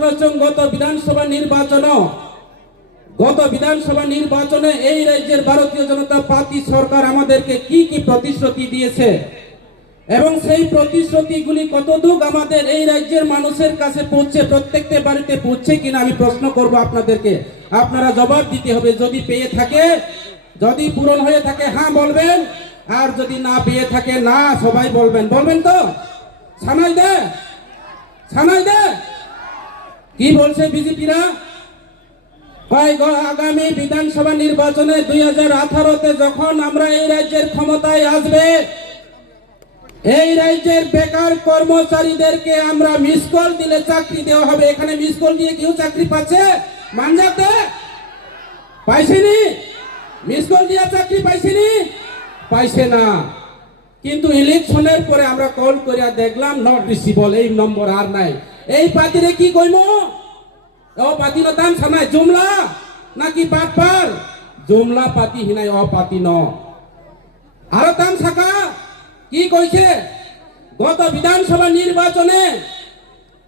অবনচং গত বিধানসভা নির্বাচনে এই রাজ্যের ভারতীয় জনতা পার্টি সরকার আমাদেরকে কি কি প্রতিশ্রুতি দিয়েছে এবং সেই প্রতিশ্রুতিগুলি কতটুক আমাদের এই রাজ্যের মানুষের কাছে পৌঁছে, প্রত্যেকটা বাড়িতে পৌঁছে কিনা আমি প্রশ্ন করব আপনাদেরকে। আপনারা জবাব দিতে হবে। যদি পেয়ে থাকে, যদি পূরণ হয়ে থাকে হ্যাঁ বলবেন, আর যদি না পেয়ে থাকে না সবাই বলবেন। বলবেন তো? সানাই দে, সানাই দে। কি বলছে বিজেপিরা? আগামী বিধানসভা নির্বাচনে 2018-তে যখন আমরা এই রাজ্যের ক্ষমতায় আসবে, এই রাজ্যের বেকার কর্মচারীদেরকে আমরা মিস কল দিলে চাকরি দেওয়া হবে। এখানে মিস কল দিয়ে কেউ চাকরি পাচ্ছে? মানজাতে পাইছেনি? মিস কল দিয়ে চাকরি পাইছেনি? পাইছে না। কিন্তু ইলেকশনের পরে আমরা কল করিয়া দেখলাম নট রিসিবল, এই নম্বর আর নাই। এই পাতিরে কি কইম? ও পাতি নাম সানাই জুমলা নাকি বাটপার? জুমলা পাতি হিনাই, অ পাতি ন। আর তাম থাকা কি কইছে? গত বিধানসভা নির্বাচনে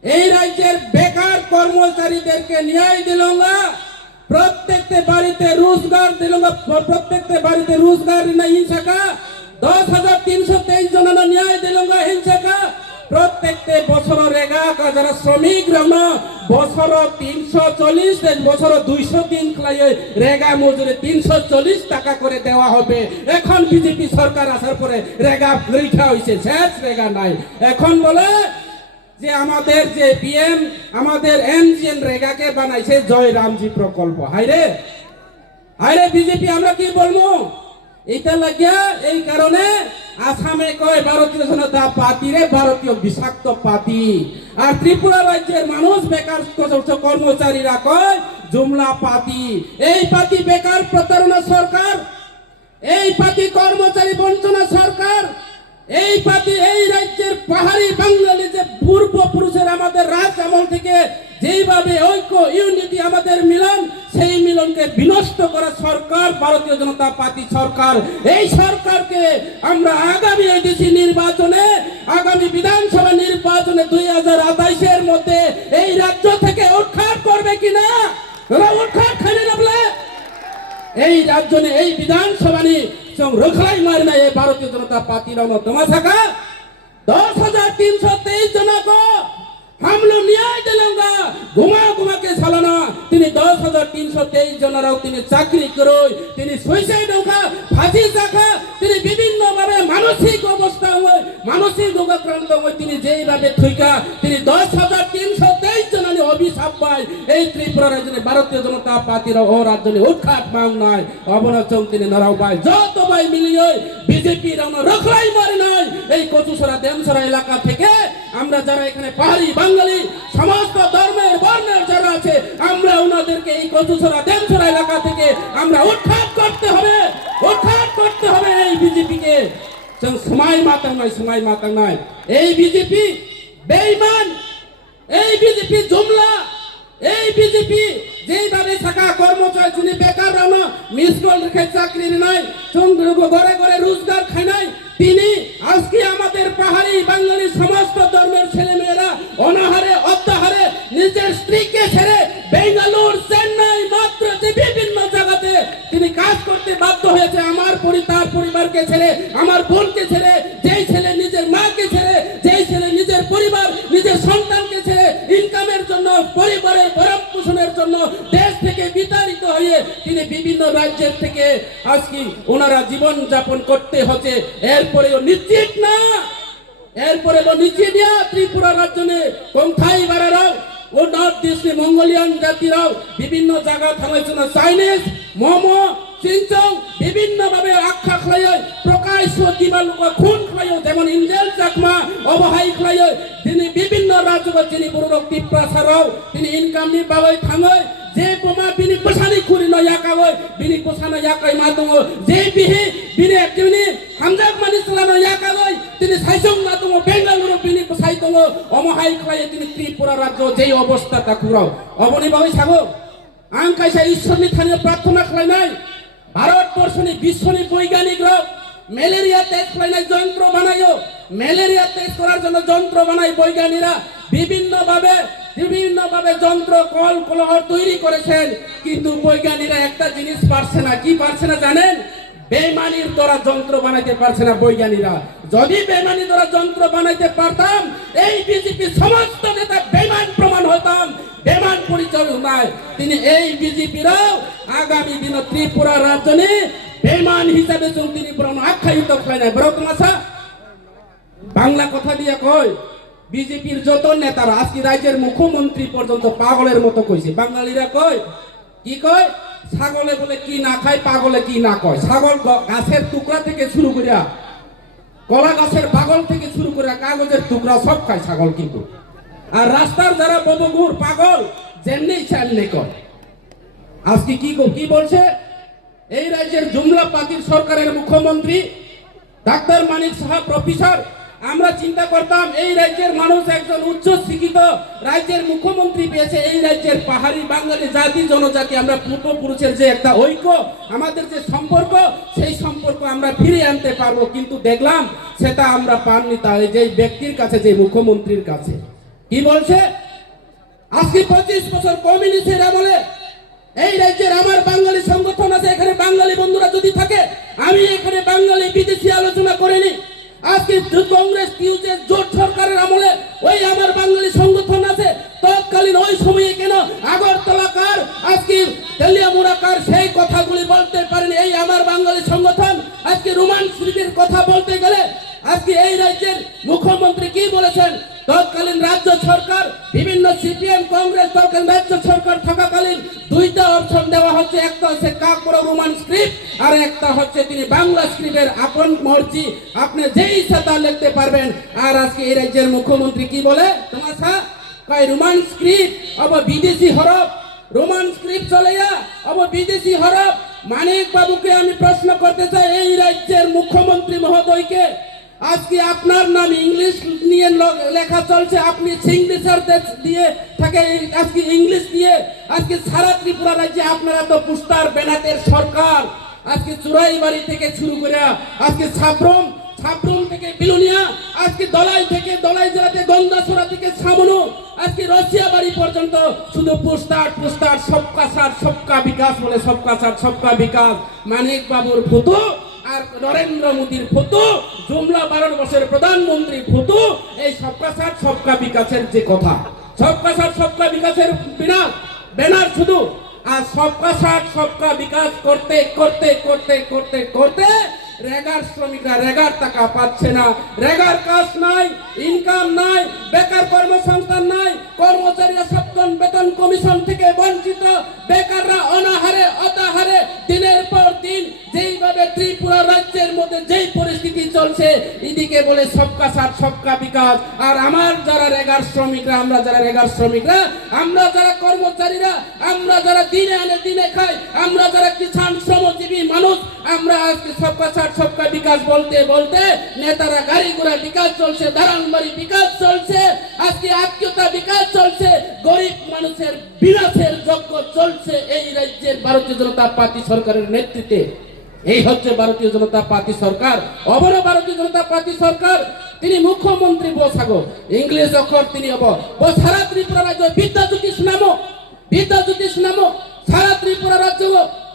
এই রাজ্যের বেকার কর্মচারীদেরকে ন্যায় দিলঙ্গা, প্রত্যেকটা বাড়িতে রোজগার দিলঙ্গা, প্রত্যেকটা বাড়িতে রোজগার নাই হিংসাকা 10,323 জনের ন্যায় দিলঙ্গা হিংসাকা। প্রত্যেকটা বছর রেগা যারা শ্রমিক বছর 340 দিন, বছর 200 দিন খাইয়ে রেগা মজুরি 340 টাকা করে দেওয়া হবে। এখন বিজেপি সরকার আসার পরে রেগা পরীক্ষা হয়েছে, শেষ রেগা নাই। এখন বলে যে আমাদের যে পিএম, আমাদের এনজিএন রেগাকে বানাইছে জয়রামজি প্রকল্প। হাইরে হাইরে বিজেপি, আমরা কি বলবো? এটা লাগিয়া এই কারণে আসামে কয় ভারতীয় জনতা পার্টি রে ভারতীয় বিষাক্ত পার্টি, আর ত্রিপুরা রাজ্যের মানুষ বেকার কর্মচারীরা কয় জুমলা পার্টি। এই পার্টি বেকার প্রতারণা সরকার, এই পার্টি কর্মচারী বঞ্চনা সরকার, এই পার্টি এই রাজ্যের পাহাড়ি বাঙালি যে পূর্বপুরুষের আমাদের রাজ আমল থেকে যেইভাবে ঐক্য ইউনিটি আমাদের মিলন, সেই মিলনকে বিনষ্ট করা সরকার ভারতীয় জনতা পার্টি সরকার। এই সরকারকে আমরা আগামী এডিসি নির্বাচনে, আগামী বিধানসভা নির্বাচনে 2028-এর মধ্যে এই রাজ্য থেকে উৎখাত করবে কিনা? উৎখাত খাইলে না বলে এই রাজ্য এই বিধানসভা রখাই মারি না। এই ভারতীয় জনতা পার্টির তোমা থাকা 10,323 जना को हम लोग न्याय दिलंगा, घुमा घुमा के सालाना তিনি 10,323 জনেরাও তিনি চাকরি করই, তিনি সুইসাইড হোকা, ফাঁসি চাকা, তিনি বিভিন্ন ভাবে মানসিক অবস্থা হয়, মানসিক রোগাক্রান্ত হয়, তিনি যেইভাবে থুইকা তিনি 10,323 জনের অভিশাপ পায়। এই ত্রিপুরা রাজ্যে ভারতীয় জনতা পার্টির ও রাজ্যে উৎখাত মাং নয়, অবনচং তিনি নরাও পায়। যত ভাই মিলিয়ে বিজেপির আমরা রখলাই মারি নয়। এই কচুসরা দেমসরা এলাকা থেকে আমরা যারা এখানে পাহাড়ি বাঙালি সমস্ত ধর্মের বর্ণের যারা আছে, আমরা ওনাদেরকে এই কচুসরা দেমসরা এলাকা থেকে আমরা উৎখাত করতে হবে, উৎখাত করতে হবে এই বিজেপিকে। সময় মাতাং নয়, সময় মাতাং নয়। এই বিজেপি বেঈমান, এই বিজেপি জুমলা, এই বিজেপি যেইভাবে থাকা কর্মচারী যিনি বেকার রানা মিস কল রেখে চাকরি নাই, ঘরে ঘরে রোজগার খায় নাই, তিনি আজকে আমাদের পাহাড়ি বাঙালি সমস্ত ধর্মের ছেলে মেয়েরা অনাহারে অত্যাহারে নিজের স্ত্রীকে ছেড়ে বেঙ্গালুর, চেন্নাই, মাদ্রাজ বিভিন্ন জায়গাতে তিনি কাজ করতে বাধ্য হয়েছে। আমার তার পরিবারকে ছেড়ে, আমার বোনকে ছেড়ে, যেই ছেলে নিজের মাকে ছেড়ে, যেই ছেলে নিজের পরিবার নিজের সন্তানকে ছেড়ে ইনকামের জন্য, পরিবারের ভরণ পোষণের জন্য দেশ থেকে বিতাড়িত হয়ে তিনি বিভিন্ন রাজ্যের থেকে আজকে ওনারা জীবন যাপন করতে হচ্ছে। এরপরেও নিশ্চিত না, এরপরেও নিশ্চিত না ত্রিপুরা রাজ্যে কোনথাই বাড়ারাও ও নর্থ ইস্ট মঙ্গোলিয়ান জাতিরাও বিভিন্ন জায়গা থামাইছে না। চাইনিজ মোমো চিনচং বিভিন্ন ভাবে আখ্যা খাইয়ে প্রকাশ্য দিবাল খুন খাইয়ে, যেমন ইন্ডিয়ান চাকমা অবহাই খাইয়ে তিনি বিভিন্ন রাজ্য তিনি বুড়োক টিপ্রাসারাও তিনি ইনকাম নি বাবাই থাঙয়, যে বোমা বিনি পোষানি খুরি ন ইয়াকাওয় বিনি পোষানো ইয়াকাই মাতঙ্গ, যে বিহি বিনি একদিনি হামজাক মানি চালানো ইয়াকাওয় তিনি সাইসং মাতঙ্গ বেঙ্গালুরু বিনি পোষাইতঙ্গ অমহাই খাইয়ে তিনি ত্রিপুরা রাজ্য যেই অবস্থাটা খুরাও অবনি বাবাই সাগো আং কাইসা ঈশ্বরনি থানীয় প্রার্থনা খাইনাই ভারতবর্ষনি বিশ্বনি বৈজ্ঞানিকরা ম্যালেরিয়া টেস্ট হয় না, যন্ত্র বানায়। ম্যালেরিয়া টেস্ট করার জন্য যন্ত্র বানায় বৈজ্ঞানিকরা, বিভিন্ন ভাবে যন্ত্র কল কলহর তৈরি করেছেন, কিন্তু বৈজ্ঞানিকরা একটা জিনিস পারছে না। কি পারছে না জানেন? বেমানির দ্বারা যন্ত্র বানাইতে পারছে না বৈজ্ঞানিকরা। যদি বেমানির দ্বারা যন্ত্র বানাইতে পারতাম, এই বিজেপি সমস্ত নেতা বেমান প্রমাণ হতাম, বেমান পরিচয় নাই। তিনি এই বিজেপিরাও আগামী দিন ত্রিপুরা রাজনে বেমান হিসাবে তিনি আখ্যায়িত হয় না। বরতমাসা বাংলা কথা দিয়ে কয়, বিজেপির যত নেতারা, আজকে রাজ্যের মুখ্যমন্ত্রী পর্যন্ত পাগলের মতো কইছে। বাঙালিরা কয়, কি কয়? ছাগলে বলে কি না খায়, পাগলে কি না কয়। ছাগল গাছের টুকরা থেকে শুরু করিয়া, কলা গাছের পাগল থেকে শুরু করিয়া কাগজের টুকরা সব খায় ছাগল। কিন্তু আর রাস্তার যারা ববগুর পাগল, যেমনি চালনে কয়। আজকে কি বলছে? এই রাজ্যের জুমলা পার্টির সরকারের মুখ্যমন্ত্রী ডাক্তার মানিক সাহা প্রফেসর। আমরা চিন্তা করতাম এই রাজ্যের মানুষ একজন উচ্চ শিক্ষিত রাজ্যের মুখ্যমন্ত্রী পেয়েছে। এই রাজ্যের পাহাড়ি বাঙালি জাতি জনজাতি আমরা পূর্বপুরুষের যে একটা ঐক্য, আমাদের যে সম্পর্ক, সেই সম্পর্ক আমরা ফিরিয়ে আনতে পারবো। কিন্তু দেখলাম সেটা আমরা পাননি। তাই যে ব্যক্তির কাছে, যে মুখ্যমন্ত্রীর কাছে কি বলছে, আজকে 25 বছর কমিউনিস্টের আমলে এই রাজ্যের আমার বাঙালি সংগঠন আছে। এখানে বাঙালি বন্ধুরা যদি থাকে, আমি এখানে বাঙালি বিদেশি আলোচনা করিনি। আজকে কংগ্রেস টিউজে জোট সরকারের আমলে ওই আমার বাঙালি সংগঠন আছে। তৎকালীন ওই সময়ে কেন আগরতলাকার, আজকে তেলিয়ামুড়াকার সেই কথাগুলি বলতে পারেনি এই আমার বাঙালি সংগঠন? আজকে রোমান স্মৃতির কথা বলতে গেলে আজকে এই রাজ্যের মুখ্যমন্ত্রী কি বলেছেন? তৎকালীন রাজ্য সরকার, বিভিন্ন সিপিএম কংগ্রেস তৎকালীন রাজ্য সরকার থাকাকালীন দুইটা অপশন দেওয়া হচ্ছে। একটা হচ্ছে কাকড় রোমান স্ক্রিপ্ট, আর একটা হচ্ছে তিনি বাংলা স্ক্রিপ্টের আপন মর্জি, আপনি যেই ইচ্ছা তা লিখতে পারবেন। আর আজকে এই রাজ্যের মুখ্যমন্ত্রী কি বলে? তোমার কয় রোমান স্ক্রিপ্ট অব বিদেশি হরফ, রোমান স্ক্রিপ্ট চলে অব বিদেশি হরফ। মানিক বাবুকে আমি প্রশ্ন করতে চাই, এই রাজ্যের মুখ্যমন্ত্রী মহোদয়কে, আজকে আপনার নাম ইংলিশ নিয়ে লেখা চলছে, আপনি সিগনেচার দিয়ে থাকে আজকে ইংলিশ দিয়ে। আজকে সারা ত্রিপুরা রাজ্যে আপনারা তো পুস্তার বেনাতের সরকার। আজকে চুরাইবাড়ি থেকে শুরু করে আজকে সাবরুম থেকে বিলুনিয়া, আজকে দলাই জেলাতে গন্দাসরা থেকে সামনো, আজকে রসিয়াবাড়ি পর্যন্ত শুধু পুস্তার সবকা সাথ সবকা বিকাশ বলে, সবকা সাথ সবকা বিকাশ। মানিক বাবুর ফুতু আর নরেন্দ্র মোদীর ফটো, জুমলা 12 বছরের প্রধানমন্ত্রী ফটো, এই সবকা সাথ সবকা বিকাশের যে কথা, সবকা সাথ সবকা বিকাশের ব্যানার শুধু। আর সবকা সাথ সবকা বিকাশ করতে করতে করতে করতে করতে রেগার শ্রমিকরা রেগার টাকা পাচ্ছে না, রেগার কাজ নাই, ইনকাম নাই, বেকার কর্মসংস্থান নাই, কর্মচারীরা সপ্তম বেতন কমিশন থেকে বঞ্চিত, বেকাররা অনাহারে অতাহারে দিনের পর দিন যেইভাবে ত্রিপুরা রাজ্যের মধ্যে যেই পরিস্থিতি চলছে, এদিকে বলে সবকা সাথ সবকা বিকাশ। আর আমার যারা রেগার শ্রমিকরা, আমরা যারা রেগার শ্রমিকরা, আমরা যারা কর্মচারীরা, আমরা যারা দিনে আনে দিনে খাই, আমরা যারা কিষাণ শ্রমজীবী মানুষ, আমরা আজকে সবকা সাথ সবকা বিকাশ বলতে বলতে নেতারা গাড়ি ঘোড়া বিকাশ চলছে, দালানবাড়ি বিকাশ চলছে, আজকে আত্মীয়তা বিকাশ চলছে, গরিব মানুষের বিনাশের যজ্ঞ চলছে এই রাজ্যের ভারতীয় জনতা পার্টি সরকারের নেতৃত্বে। এই হচ্ছে ভারতীয় জনতা পার্টি সরকার, অবর ভারতীয় জনতা পার্টি সরকার। তিনি মুখ্যমন্ত্রী বসাগো ইংলিশ অক্ষর তিনি সারা ত্রিপুরা রাজ্য বিদ্যাজ্যোতিষ নামো সারা ত্রিপুরা রাজ্য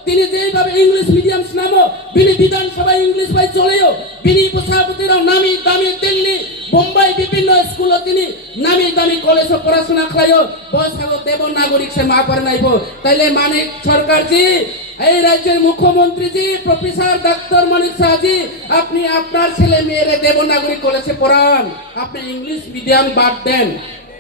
তিনি যেইভাবে ইংলিশ মিডিয়াম নামো, বিনি বিধানসভায় ইংলিশ ভাই চলেও, বিনি সভাপতিরাও নামি দামি দিল্লি বোম্বাই বিভিন্ন স্কুল তিনি নামি দামি কলেজে পড়াশোনা খাইও, বসাগো দেব নাগরিক সে মা করে নাইব। তাইলে মানিক সরকারজি, এই রাজ্যের মুখ্যমন্ত্রীজি প্রফেসর ডাক্তার মানিক সাহাজি, আপনি আপনার ছেলে মেয়েরে দেবনাগরিক কলেজে পড়ান, আপনি ইংলিশ মিডিয়াম বাদ দেন।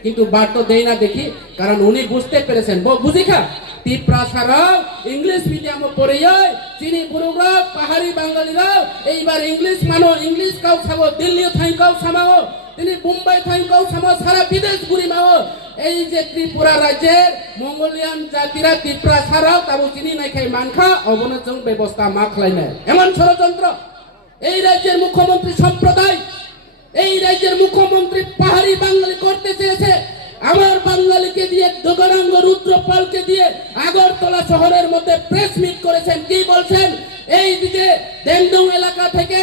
কিন্তু বাদ তো দেই না দেখি, কারণ উনি বুঝতে পেরেছেন, বুঝিখা ত্রিপুরা ছাড়াও ইংলিশ মিডিয়াম পড়ে যায়, চিনি বুড়োরা পাহাড়ি বাঙালিরা এইবার ইংলিশ মানো, ইংলিশ কাউ খাবো, দিল্লি থাইকাও সামাও, তিনি মুম্বাই থাইকাও সামাও, সারা বিদেশ ঘুরি মাও। এই যে ত্রিপুরা রাজ্যের মঙ্গোলিয়ান জাতিরা ত্রিপুরা ছাড়াও তাবু চিনি নাই খাই মানখা অবনতন ব্যবস্থা মাখলাই নেয়, এমন ষড়যন্ত্র এই রাজ্যের মুখ্যমন্ত্রী সম্প্রদায়, এই রাজ্যের মুখ্যমন্ত্রী পাহাড়ি বাঙালি করতে চেয়েছে। আমার বাঙালিকে দিয়ে গগনাঙ্গ রুদ্রপালকে দিয়ে আগরতলা শহরের মধ্যে প্রেস মিট করেছেন। কি বলছেন? এই দিকে দেমদং এলাকা থেকে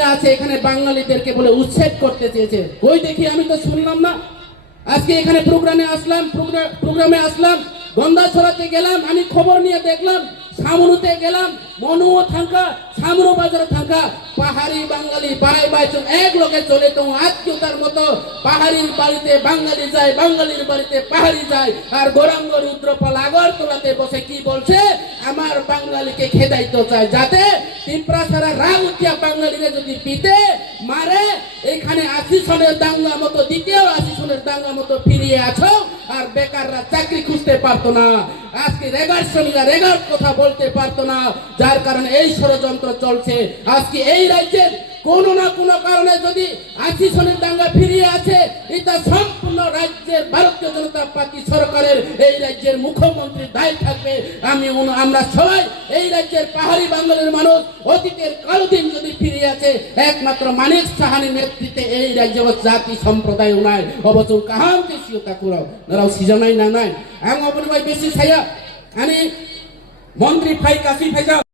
মিলে আছে এখানে বাঙালিদেরকে বলে উচ্ছেদ করতে চেয়েছে। ওই দেখি আমি তো শুনলাম না। আজকে এখানে প্রোগ্রামে আসলাম, গন্ধাছড়াতে গেলাম, আমি খবর নিয়ে দেখলাম সামরুতে গেলাম, মনুও থাকা, সামরু বাজারে থাকা পাহাড়ি বাঙালি বাই বাইজন এক লোকে চলে তো আত্মীয়তার মতো পাহাড়ির বাড়িতে বাঙালি যায়, বাঙালির বাড়িতে পাহাড়ি যায়। আর গৌরাঙ্গ রুদ্রপাল আগরতলাতে বসে কি বলছে, আমার বাঙালিকে খেদাইতে চায়, যাতে ত্রিপুরা ছাড়া রাগ উঠিয়া বাঙালিরে যদি পিতে মারে। এখানে 80 সনের দাঙ্গা মতো, দ্বিতীয় 80 সনের দাঙ্গা মতো ফিরিয়ে আছো, আর বেকাররা চাকরি খুঁজতে পারতো না। আজকে রেগার শ্রমিকরা রেগার কথা বলতে পারতো না, যার কারণে এই ষড়যন্ত্র চলছে। আজকে এই রাজ্যের কোনো না কোনো কারণে যদি 80 সনের দাঙ্গা ফিরিয়ে আছে, এটা সম্পূর্ণ রাজ্যের ভারতীয় জনতা পার্টি সরকারের, এই রাজ্যের মুখ্যমন্ত্রীর দায় থাকবে। আমরা সবাই এই রাজ্যের পাহাড়ি বাঙালির মানুষ অতীতের কালো দিন যদি ফিরিয়ে আছে, একমাত্র মানিক সাহানির নেতৃত্বে এই রাজ্য জাতি সম্প্রদায় উনায় অবচল কাহাম দেশীয়তা করাও নারাও সিজনাই না নাই আং অবনবাই বেশি ছায়া আনি মন্ত্রী ফাই কাশি ফাইজা